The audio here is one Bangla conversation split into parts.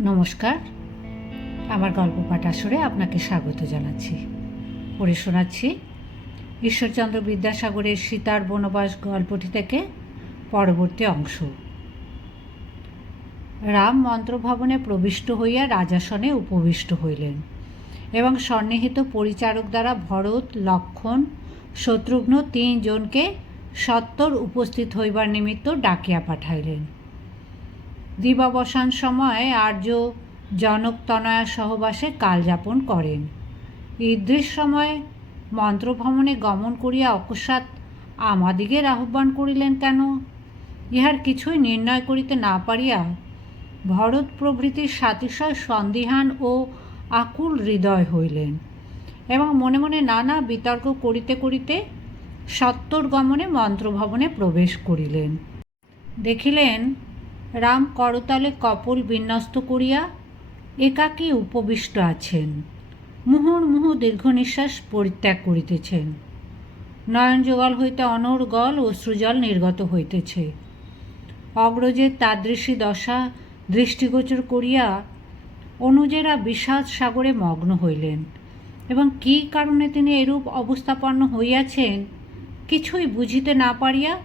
নমস্কার। আমার গল্প পাঠ আসরে আপনাকে স্বাগত জানাচ্ছি। পড়ে শোনাচ্ছি ঈশ্বরচন্দ্র বিদ্যাসাগরের সীতার বনবাস গল্পটি থেকে পরবর্তী অংশ। রাম মন্ত্রভবনে প্রবিষ্ট হইয়া রাজাসনে উপবিষ্ট হইলেন এবং সন্নিহিত পরিচারক দ্বারা ভরত, লক্ষণ, শত্রুঘ্ন তিনজনকে সত্তর উপস্থিত হইবার নিমিত্ত ডাকিয়া পাঠাইলেন। দিবাবসান সময় আর্য জনকতনয়া সহবাসে কালযাপন করেন। ঈদৃশ সময় মন্ত্রভ্রমণে গমন করিয়া অকস্মাৎ আমাদিগের আহ্বান করিলেন কেন? ইহার কিছুই নির্ণয় করিতে না পারিয়া ভরত প্রভৃতির সাতিশয় সন্দিহান ও আকুল হৃদয় হইলেন এবং মনে মনে নানা বিতর্ক করিতে করিতে সত্তর গমনে মন্ত্রভবনে প্রবেশ করিলেন। দেখিলেন রাম করতলে কপল বিন্যস্ত করিয়া একাকী উপবিষ্ট আছেন। মুহুর্মুহু দীর্ঘ নিঃশ্বাস পরিত্যাগ করিতেছেন। নয়ন যুগল হইতে অনর্গল ও অশ্রুজল নির্গত হইতেছে। অগ্রজের তাদৃশী দশা দৃষ্টিগোচর করিয়া অনুজেরা বিষাদ সাগরে মগ্ন হইলেন এবং কি কারণে তিনি এরূপ অবস্থাপন্ন হইয়াছেন কিছুই বুঝিতে না পারিয়া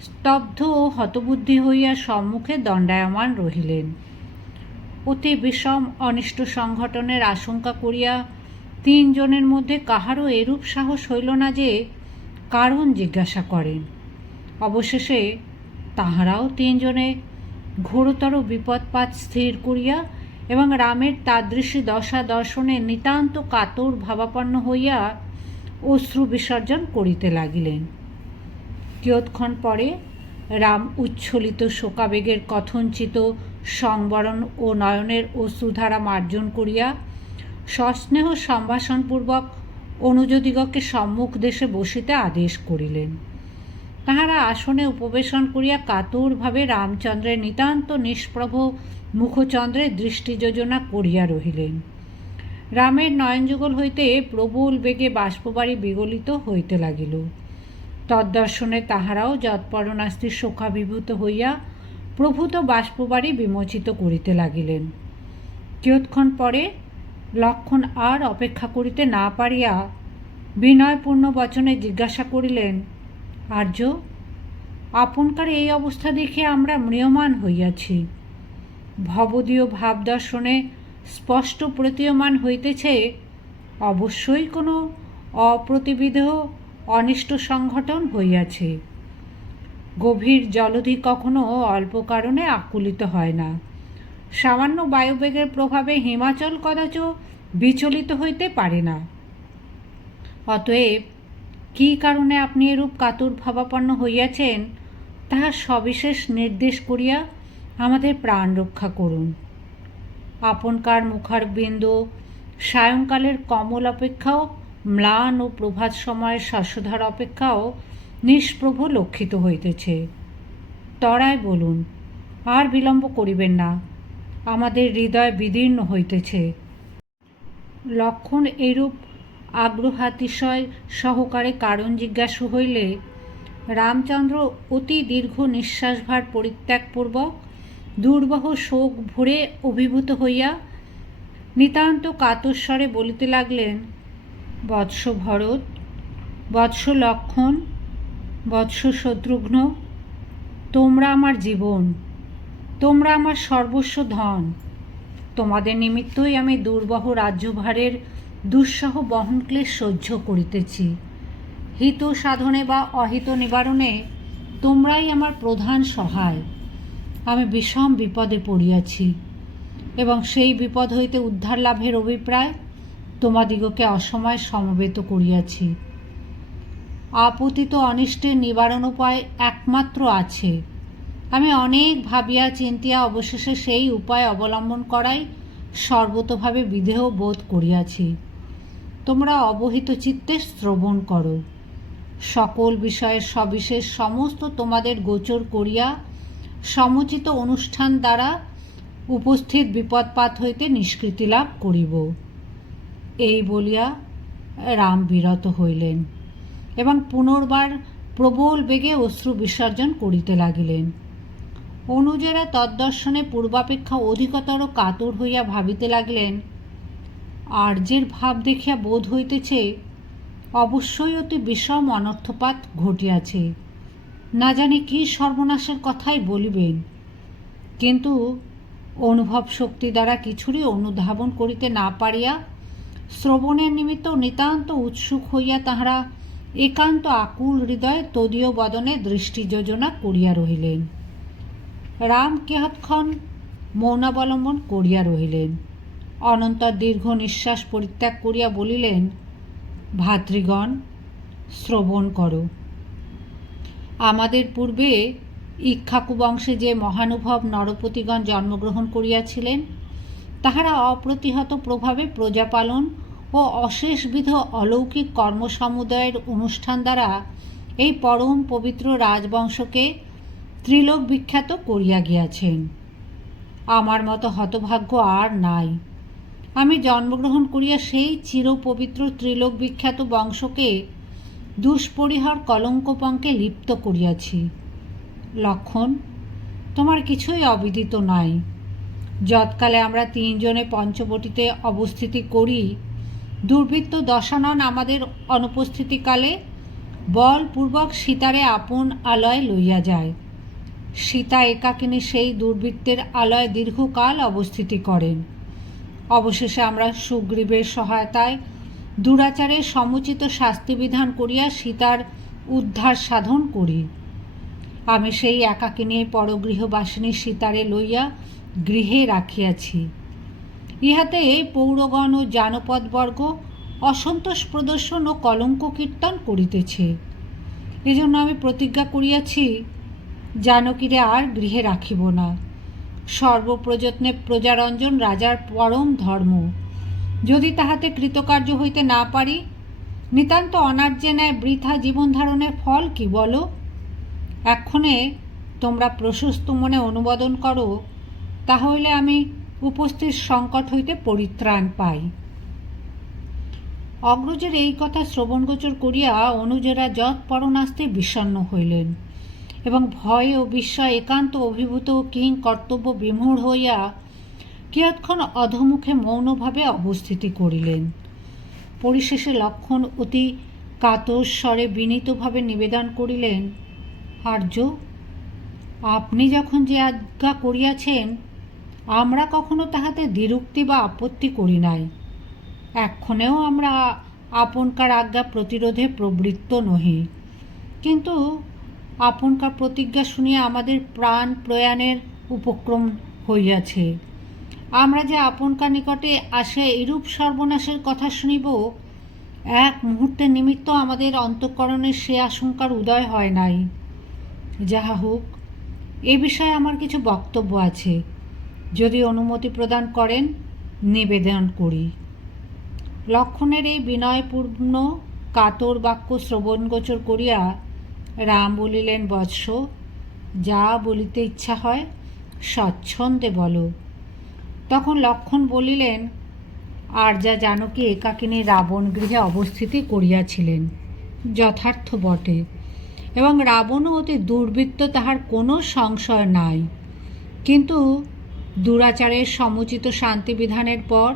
স্তব্ধ ও হতবুদ্ধি হইয়া সম্মুখে দণ্ডায়মান রহিলেন। অতি বিষম অনিষ্ট সংঘটনের আশঙ্কা করিয়া তিনজনের মধ্যে কাহারও এরূপ সাহস হইল না যে কারণ জিজ্ঞাসা করেন। অবশেষে তাহারাও তিনজনে ঘোরতর বিপদপাত স্থির করিয়া এবং রামের তাদৃশী দশা দর্শনে নিতান্ত কাতর ভাবাপন্ন হইয়া অশ্রু বিসর্জন করিতে লাগিলেন। কিয়ৎক্ষণ পরে রাম উচ্ছ্বলিত শোকাবেগের কথঞ্চিত সংবরণ ও নয়নের অশ্রুধারা মার্জন করিয়া সস্নেহ সম্ভাষণপূর্বক অনুযদিগকে সম্মুখ দেশে বসিতে আদেশ করিলেন। তাহারা আসনে উপবেশন করিয়া কাতরভাবে রামচন্দ্রের নিতান্ত নিষ্প্রভ মুখচন্দ্রের দৃষ্টি যোজনা করিয়া রহিলেন। রামের নয়নযুগল হইতে প্রবল বেগে বাষ্পবাড়ি বিগলিত হইতে লাগিল। তদ্দর্শনে তাহারাও যৎপরণাস্তির শোকাভিভূত হইয়া প্রভূত বাষ্পবাড়ি বিমোচিত করিতে লাগিলেন। কিয়ৎক্ষণ পরে লক্ষণ আর অপেক্ষা করিতে না পারিয়া বিনয়পূর্ণ বচনে জিজ্ঞাসা করিলেন, আর্য, আপনকার এই অবস্থা দেখে আমরা ম্রিয়মান হইয়াছি। ভবদীয় ভাবদর্শনে স্পষ্ট প্রতীয়মান হইতেছে, অবশ্যই কোনো অপ্রতিবিধ অনিষ্ট সংঘটন হইয়াছে। গভীর জলধি কখনো অল্প কারণে আকুলিত হয় না। সামান্য বায়ুবেগের প্রভাবে হিমাচল কদাচ বিচলিত হইতে পারে না। অতএব, কী কারণে আপনি এরূপ কাতর ভাবাপন্ন হইয়াছেন, তাহা সবিশেষ নির্দেশ করিয়া আমাদের প্রাণ রক্ষা করুন। আপনকার মুখার বিন্দু সায়ংকালের কমল অপেক্ষাও ম্লান ও প্রভাত সময়ের শস্যধার অপেক্ষাও নিষ্প্রভ লক্ষিত হইতেছে। তরায় বলুন, আর বিলম্ব করিবেন না, আমাদের হৃদয় বিদীর্ণ হইতেছে। লক্ষণ এরূপ আগ্রহাতিশয় সহকারে কারণ জিজ্ঞাসা হইলে, রামচন্দ্র অতি দীর্ঘ নিঃশ্বাসভার পরিত্যাগপূর্বক দুর্বহ শোক ভরে অভিভূত হইয়া নিতান্ত কাতস্বরে বলিতে লাগলেন বৎস ভরত বৎস লক্ষণ বৎস শত্রুঘ্ন তোমরা আমার জীবন, তোমরা আমার সর্বস্ব ধন। তোমাদের নিমিত্তই আমি দুর্বহ রাজ্যভারের দুঃসহ বহনক্লেশ সহ্য করিতেছি। হিত সাধনে বা অহিত নিবারণে তোমরাই আমার প্রধান সহায়। আমি বিষম বিপদে পড়িয়াছি এবং সেই বিপদ হইতে উদ্ধার লাভের অভিপ্রায় তোমাদিগকে অসময় সমবেত করিয়াছি। আপতিত অনিষ্টের নিবারণ উপায় একমাত্র আছে। আমি অনেক ভাবিয়া চিন্তিয়া অবশেষে সেই উপায় অবলম্বন করাই সর্বতভাবে বিদেহ বোধ করিয়াছি। তোমরা অবহিত চিত্তে শ্রবণ করো। সকল বিষয়ের সবিশেষ সমস্ত তোমাদের গোচর করিয়া সমুচিত অনুষ্ঠান দ্বারা উপস্থিত বিপদপাত হইতে নিষ্কৃতি লাভ করিব। এই বলিয়া রাম বিরত হইলেন এবং পুনর্বার প্রবল বেগে অশ্রু বিসর্জন করিতে লাগিলেন। অনুজেরা তদ্দর্শনে পূর্বাপেক্ষা অধিকতর কাতর হইয়া ভাবিতে লাগলেন, আর্যের ভাব দেখিয়া বোধ হইতেছে অবশ্যই অতি বিষম অনর্থপাত ঘটিয়াছে। না জানি কি সর্বনাশের কথাই বলিবেন, কিন্তু অনুভব শক্তি দ্বারা কিছুরই অনুধাবন করিতে না পারিয়া শ্রবণের নিমিত্ত নিতান্ত উৎসুক হইয়া তাহারা একান্ত আকুল হৃদয়ে তদীয় বদনে দৃষ্টি যোজনা করিয়া রহিলেন। রাম কেহৎক্ষণ মৌনাবলম্বন করিয়া রহিলেন। অনন্তর দীর্ঘ নিঃশ্বাস পরিত্যাগ করিয়া বলিলেন, ভাতৃগণ, শ্রবণ করো। আমাদের পূর্বে ইক্ষাকু বংশে যে মহানুভব নরপতিগণ জন্মগ্রহণ করিয়াছিলেন তাহারা অপ্রতিহত প্রভাবে প্রজাপালন ও অশেষবিধ অলৌকিক কর্মসমুদায়ের অনুষ্ঠান দ্বারা এই পরম পবিত্র রাজবংশকে ত্রিলোক বিখ্যাত করিয়া গিয়াছেন। আমার মতো হতভাগ্য আর নাই। আমি জন্মগ্রহণ করিয়া সেই চিরপবিত্র ত্রিলোক বিখ্যাত বংশকে দুষ্পরিহার কলঙ্কপঙ্কে লিপ্ত করিয়াছি। লক্ষণ, তোমার কিছুই অবিদিত নাই। যৎকালে আমরা তিনজনে পঞ্চবটিতে অবস্থিতি করি, দুর্বৃত্ত দশানন আমাদের অনুপস্থিতিকালে বলপূর্বক সীতারে আপন আলয় লইয়া যায়। সীতা একাকিনী সেই দুর্বৃত্তের আলয় দীর্ঘকাল অবস্থিতি করেন। অবশেষে আমরা সুগ্রীবের সহায়তায় দুরাচারের সমুচিত শাস্তিবিধান করিয়া সীতার উদ্ধার সাধন করি। আমি সেই একাকিনী পরগৃহবাসিনী সীতারে লইয়া গৃহে রাখিয়াছি। ইহাতে এই পৌরগণ ও জানপদবর্গ অসন্তোষ প্রদর্শন ও কলঙ্ক কীর্তন করিতেছে। এজন্য আমি প্রতিজ্ঞা করিয়াছি, জানকীরে আর গৃহে রাখিব না। সর্বপ্রযত্নে প্রজারঞ্জন রাজার পরম ধর্ম। যদি তাহাতে কৃতকার্য হইতে না পারি, নিতান্ত অনার্যে ন্যায় বৃথা জীবন ধারণের ফল কি বলো? এক্ষণে তোমরা প্রশস্ত মনে অনুমোদন করো তাহলে আমি উপস্থিত সংকট হইতে পরিত্রাণ পাই। অগ্রজের এই কথা শ্রবণগোচর করিয়া অনুজেরা যৎ পরনাস্তে বিষণ্ণ হইলেন এবং ভয় ও বিস্ময়, একান্ত অভিভূত কিং কর্তব্য বিমূঢ় হইয়া কিয়ৎক্ষণ অধমুখে মৌনভাবে অবস্থিতি করিলেন। পরিশেষে লক্ষণ অতি কাতর স্বরে বিনীতভাবে নিবেদন করিলেন, আর্য, আপনি যখন যে আজ্ঞা করিয়াছেন আমরা কখনো তাহাতে দ্বিরুক্তি বা আপত্তি করি নাই। এক্ষণেও আমরা আপনকার আজ্ঞা প্রতিরোধে প্রবৃত্ত নহি। কিন্তু আপনকার প্রতিজ্ঞা শুনিয়া আমাদের প্রাণ প্রয়াণের উপক্রম হইয়াছে। আমরা যে আপনকার নিকটে আসে এরূপ সর্বনাশের কথা শুনিব, এক মুহূর্তের নিমিত্ত আমাদের অন্তঃকরণের সে আশঙ্কার উদয় হয় নাই। যাহা হোক, এ বিষয়ে আমার কিছু বক্তব্য আছে। যদি অনুমতি প্রদান করেন, নিবেদন করি। লক্ষণের এই বিনয়পূর্ণ কাতর বাক্য শ্রবণগোচর করিয়া রাম বলিলেন, বৎস, যা বলিতে ইচ্ছা হয়, স্বচ্ছন্দে বলো। তখন লক্ষণ বলিলেন, আর যা জানকী একাকিনী রাবণ গৃহে অবস্থিতি করিয়াছিলেন, যথার্থ বটে। এবং রাবণও অতি দুর্বৃত্ত, তাহার কোনো সংশয় নাই। কিন্তু দুরাচারের সমুচিত শান্তিবিধানের পর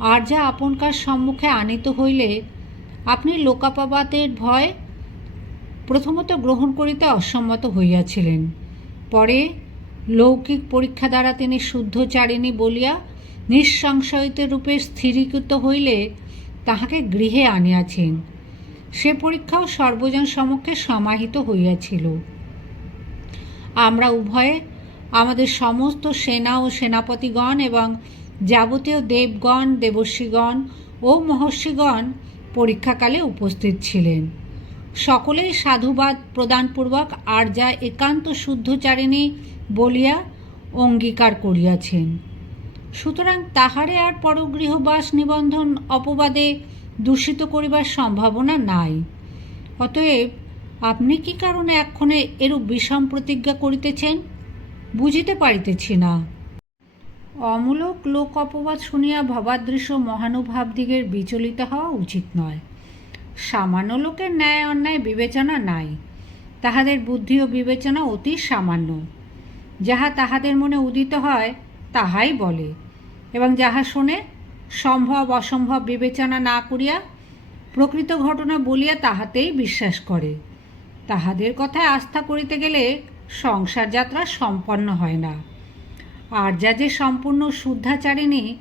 আর যা আপনকার সম্মুখে আনিত হইলে আপনি লোকাপাবাতের ভয় প্রথমত গ্রহণ করিতে অসম্মত হইয়াছিলেন। পরে লৌকিক পরীক্ষা দ্বারা তিনি শুদ্ধচারিণী বলিয়া নিঃসংশয়িত রূপে স্থিরীকৃত হইলে তাহাকে গৃহে আনিয়াছেন। সে পরীক্ষাও সর্বজন সমক্ষে সমাহিত হইয়াছিল। আমরা উভয়ে আমাদের সমস্ত সেনা ও সেনাপতিগণ এবং যাবতীয় দেবগণ, দেবর্ষীগণ ও মহর্ষিগণ পরীক্ষাকালে উপস্থিত ছিলেন। সকলেই সাধুবাদ প্রদানপূর্বক আর যা একান্ত শুদ্ধচারিণী বলিয়া অঙ্গীকার করিয়াছেন। সুতরাং তাহারে আর পরগৃহবাস নিবন্ধন অপবাদে দূষিত করিবার সম্ভাবনা নাই। অতএব আপনি কি কারণে এক্ষণে এরূপ বিষম প্রতিজ্ঞা করিতেছেন? বুঝিতে পারিতেছি না। অমূলক লোক অপবাদ শুনিয়া ভবাদৃশ্য মহানুভাবদিগের বিচলিত হওয়া উচিত নয়। সামান্য লোকের ন্যায় অন্যায় বিবেচনা নাই। তাহাদের বুদ্ধি ও বিবেচনা অতি সামান্য। যাহা তাহাদের মনে উদিত হয়, তাহাই বলে। এবং যাহা শোনে, সম্ভব অসম্ভব বিবেচনা না করিয়া, প্রকৃত ঘটনা বলিয়া তাহাতেই বিশ্বাস করে। তাহাদের কথায় আস্থা করিতে গেলে সংসার যাত্রা সম্পন্ন হয় না। আর যা যে সম্পূর্ণ শুদ্ধাচারিণী,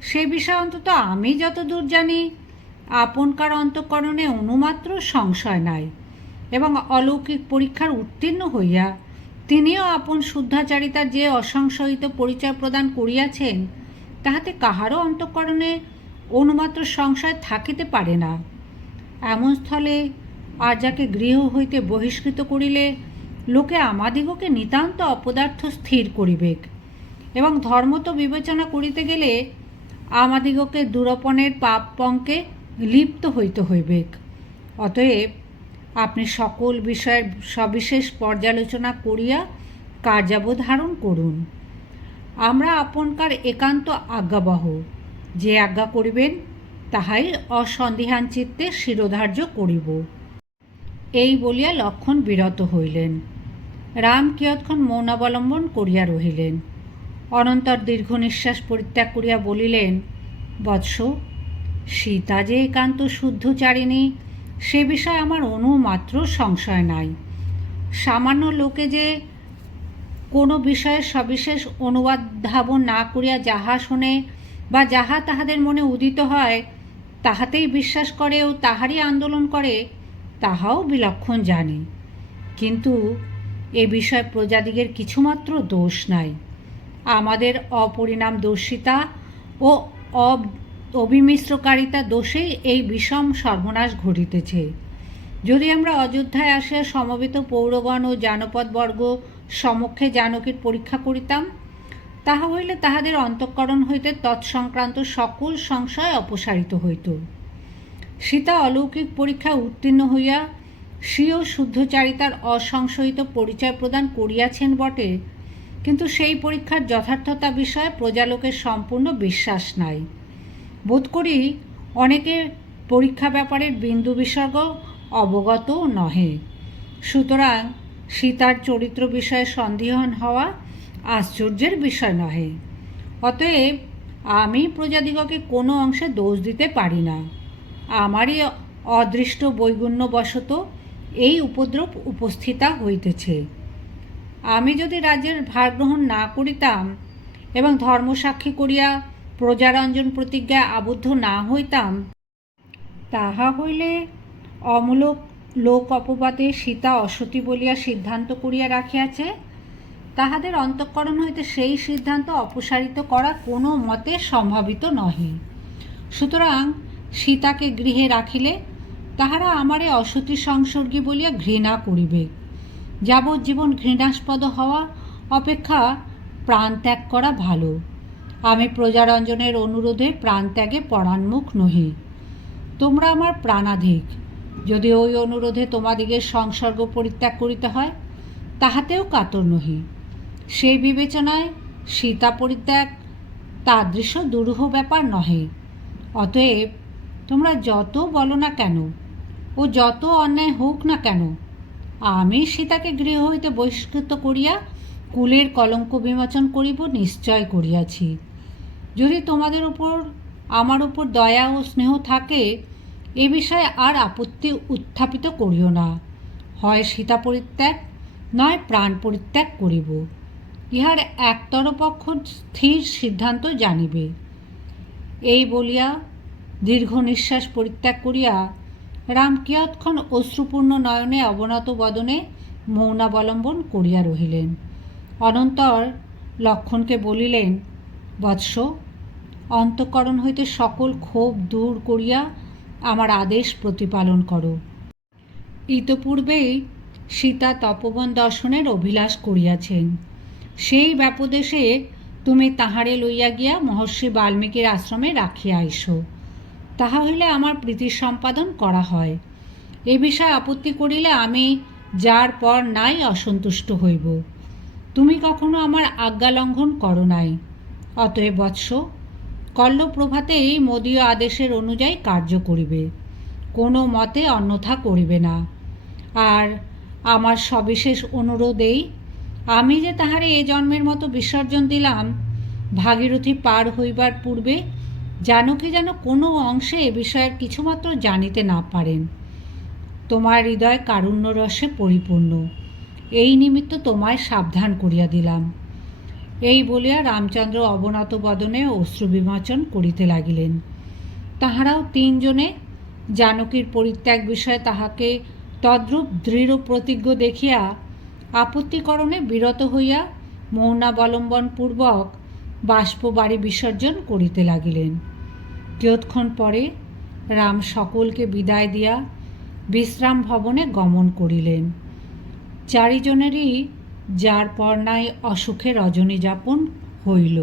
সে বিষয়ে অন্তত আমি যতদূর জানি আপনকার অন্তঃকরণে অনুমাত্র সংশয় নাই এবং অলৌকিক পরীক্ষার উত্তীর্ণ হইয়া তিনিও আপন শুদ্ধাচারিতার যে অসংশয়িত পরিচয় প্রদান করিয়াছেন, তাহাতে কাহারও অন্তঃকরণে অনুমাত্র সংশয় থাকিতে পারে না। এমন স্থলে আর যাকে গৃহ হইতে বহিষ্কৃত করিলে লোকে আমাদিগকে নিতান্ত অপদার্থ স্থির করিবেক। এবং ধর্ম তো বিবেচনা করিতে গেলে আমাদিগকে দুরপনের পাপ পঙ্কে লিপ্ত হইতে হইবেক। অতএব আপনি সকল বিষয়ের সবিশেষ পর্যালোচনা করিয়া কার্যাবধারণ করুন। আমরা আপনকার একান্ত আজ্ঞাবহ। যে আজ্ঞা করিবেন, তাহাই অসন্দিহান চিত্তে শিরোধার্য করিব। এই বলিয়া লক্ষণ বিরত হইলেন। রাম কিয়ৎক্ষণ মৌনাবলম্বন করিয়া রহিলেন। অনন্তর দীর্ঘ নিঃশ্বাস পরিত্যাগ করিয়া বলিলেন, বৎস, সীতা যে একান্ত শুদ্ধচারিণী সে বিষয়ে আমার অনুমাত্র সংশয় নাই। সামান্য লোকে যে কোনো বিষয়ে সবিশেষ অনুবাদ ধাবন না করিয়া যাহা শোনে বা যাহা তাহাদের মনে উদিত হয়, তাহাতেই বিশ্বাস করে ও তাহারই আন্দোলন করে, তাহাও বিলক্ষণ জানি। কিন্তু এ বিষয়ে প্রজাদিগের কিছুমাত্র দোষ নাই। আমাদের অপরিণাম দর্শিতা ও অব- অবিমিশ্রকারিতা দোষেই এই বিষম সর্বনাশ ঘটিতেছে। যদি আমরা অযোধ্যায় আসিয়া সমবেত পৌরগণ ও জানপদবর্গ সমক্ষে জানকীর পরীক্ষা করিতাম, তাহা হইলে তাহাদের অন্তঃকরণ হইতে তৎসংক্রান্ত সকল সংশয় অপসারিত হইত। সীতা অলৌকিক পরীক্ষায় উত্তীর্ণ হইয়া স্বীয় শুদ্ধচারিতার অসংশয়িত পরিচয় প্রদান করিয়াছেন বটে, কিন্তু সেই পরীক্ষার যথার্থতা বিষয়ে প্রজালোকের সম্পূর্ণ বিশ্বাস নাই। বোধ করি অনেকে পরীক্ষা ব্যাপারের বিন্দু বিসর্গ অবগত নহে। সুতরাং সীতার চরিত্র বিষয়ে সন্দেহন হওয়া আশ্চর্যের বিষয় নহে। অতএব আমি প্রজাদিগকে কোনো অংশে দোষ দিতে পারি না। আমারই অদৃষ্ট বৈগুণ্যবশত এই উপদ্রব উপস্থিতা হইতেছে। আমি যদি রাজ্যের ভার গ্রহণ না করিতাম এবং ধর্মসাক্ষী করিয়া প্রজারঞ্জন প্রতিজ্ঞায় আবদ্ধ না হইতাম, তাহা হইলে অমূলক লোক অপবাদে সীতা অসতী বলিয়া সিদ্ধান্ত করিয়া রাখিয়াছে। তাহাদের অন্তঃকরণ হইতে সেই সিদ্ধান্ত অপসারিত করা কোনো মতে সম্ভাবিত নহে। সুতরাং সীতাকে গৃহে রাখিলে তাহারা আমারে অসতী সংসর্গী বলিয়া ঘৃণা করিবে। যাবজ্জীবন ঘৃণাস্পদ হওয়া অপেক্ষা প্রাণত্যাগ করা ভালো। আমি প্রজারঞ্জনের অনুরোধে প্রাণত্যাগে পরাণমুখ নহি। তোমরা আমার প্রাণাধিক। যদি ওই অনুরোধে তোমাদিগের সংসর্গ পরিত্যাগ করিতে হয়, তাহাতেও কাতর নহি। সেই বিবেচনায় সীতা পরিত্যাগ তাদৃশ্য দুরূহ ব্যাপার নহে। অতএব তোমরা যত বলো না কেন ও যত অন্যায় হোক না কেন আমি সীতাকে গৃহ হইতে বহিষ্কৃত করিয়া কুলের কলঙ্ক বিমোচন করিব নিশ্চয় করিয়াছি। যদি তোমাদের উপর, আমার উপর দয়া ও স্নেহ থাকে, এ বিষয়ে আর আপত্তি উত্থাপিত করিও না। হয় সীতা পরিত্যাগ, নয় প্রাণ পরিত্যাগ করিব। ইহার একতরপক্ষ স্থির সিদ্ধান্ত জানিবে। এই বলিয়া দীর্ঘ নিঃশ্বাস পরিত্যাগ করিয়া রাম কিয়ৎক্ষণ অশ্রুপূর্ণ নয়নে অবনত বদনে মৌনাবলম্বন করিয়া রহিলেন। অনন্তর লক্ষণকে বলিলেন, বৎস, অন্তঃকরণ হইতে সকল ক্ষোভ দূর করিয়া আমার আদেশ প্রতিপালন করো। ইতপূর্বেই সীতা তপবন দর্শনের অভিলাষ করিয়াছেন। সেই ব্যাপদেশে তুমি তাহারে লইয়া গিয়া মহর্ষি বাল্মীকির আশ্রমে রাখিয়া আইসো। তাহা হইলে আমার প্রীতি সম্পাদন করা হয়। এ বিষয়ে আপত্তি করিলে আমি যার পর নাই অসন্তুষ্ট হইব। তুমি কখনো আমার আজ্ঞা লঙ্ঘন করো নাই। অতএব বৎস, কল্লপ্রভাতে এই মোদীয় আদেশের অনুযায়ী কার্য করিবে। কোনো মতে অন্যথা করিবে না। আর আমার সবিশেষ অনুরোধেই, আমি যে তাহারে এ জন্মের মতো বিসর্জন দিলাম, ভাগীরথী পার হইবার পূর্বে জানকী যেন কোনো অংশে এ বিষয়ের কিছুমাত্র জানিতে না পারেন। তোমার হৃদয় কারুণ্য রসে পরিপূর্ণ। এই নিমিত্ত তোমায় সাবধান করিয়া দিলাম। এই বলিয়া রামচন্দ্র অবনত বদনে অশ্রু বিমোচন করিতে লাগিলেন। তাহারাও তিনজনে জানকীর পরিত্যাগ বিষয়ে তাহাকে তদ্রূপ দৃঢ় প্রতিজ্ঞ দেখিয়া আপত্তিকরণে বিরত হইয়া মৌনাবলম্বনপূর্বক বাষ্প বাড়ি বিসর্জন করিতে লাগিলেন। কিয়ৎক্ষণ পরে রাম সকলকে বিদায় দিয়া বিশ্রাম ভবনে গমন করিলেন। চারিজনেরই যার পর নাই অসুখে রজনী যাপন হইল।